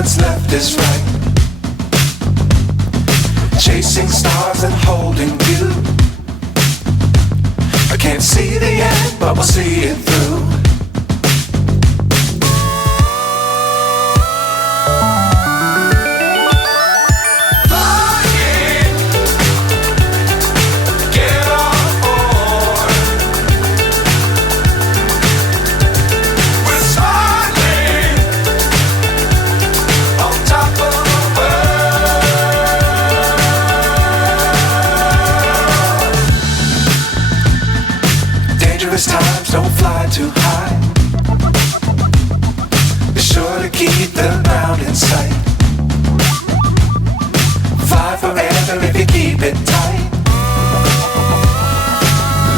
what's left is right. Chasing stars and holding you. I can't see the end, but we'll see it through. Times don't fly too high. Be sure to keep the ground in sight. Fly forever if you keep it tight.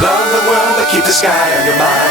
Love the world but keep the sky on your mind.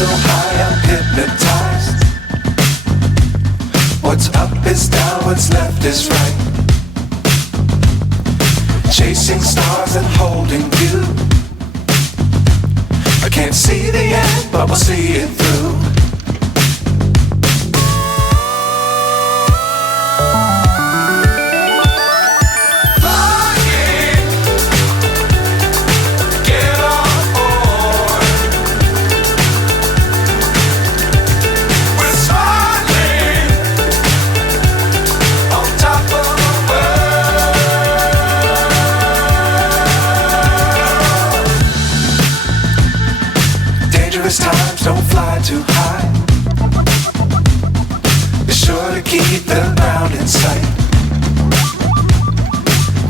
So high I'm hypnotized. What's up is down, what's left is right. Chasing stars and holding you. I can't see the end, but we'll see it through. Times don't fly too high. Be sure to keep the ground in sight.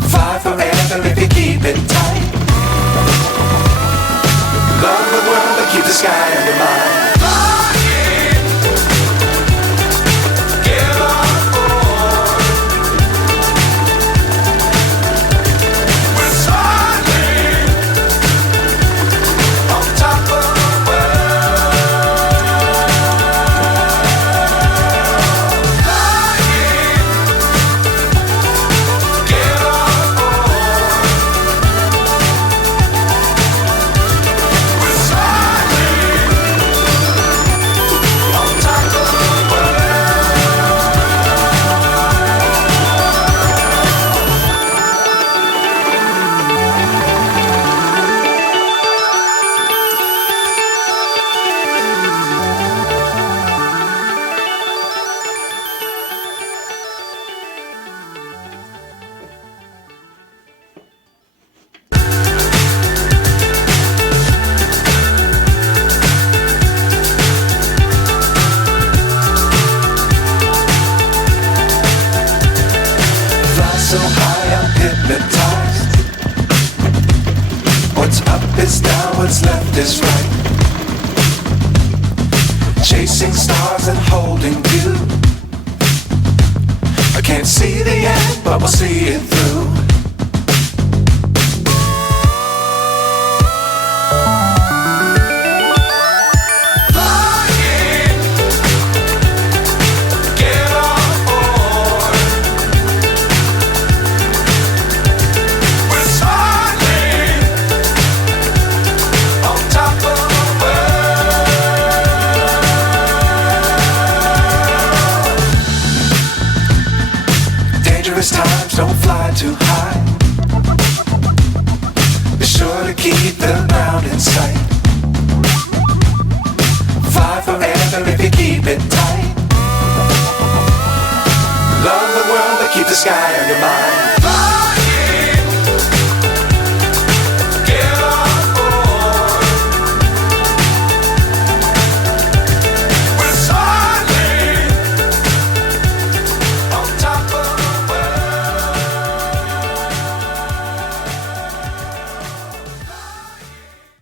Fly forever if you keep it tight. Love the world but keep the sky on your mind. So high I'm hypnotized. What's up is down, what's left is right. Chasing stars and holding you. I can't see the end, but we'll see it through. Times don't fly too high. Be sure to keep the ground in sight. fly forever if you keep it tight. Love the world, but keep the sky on your mind.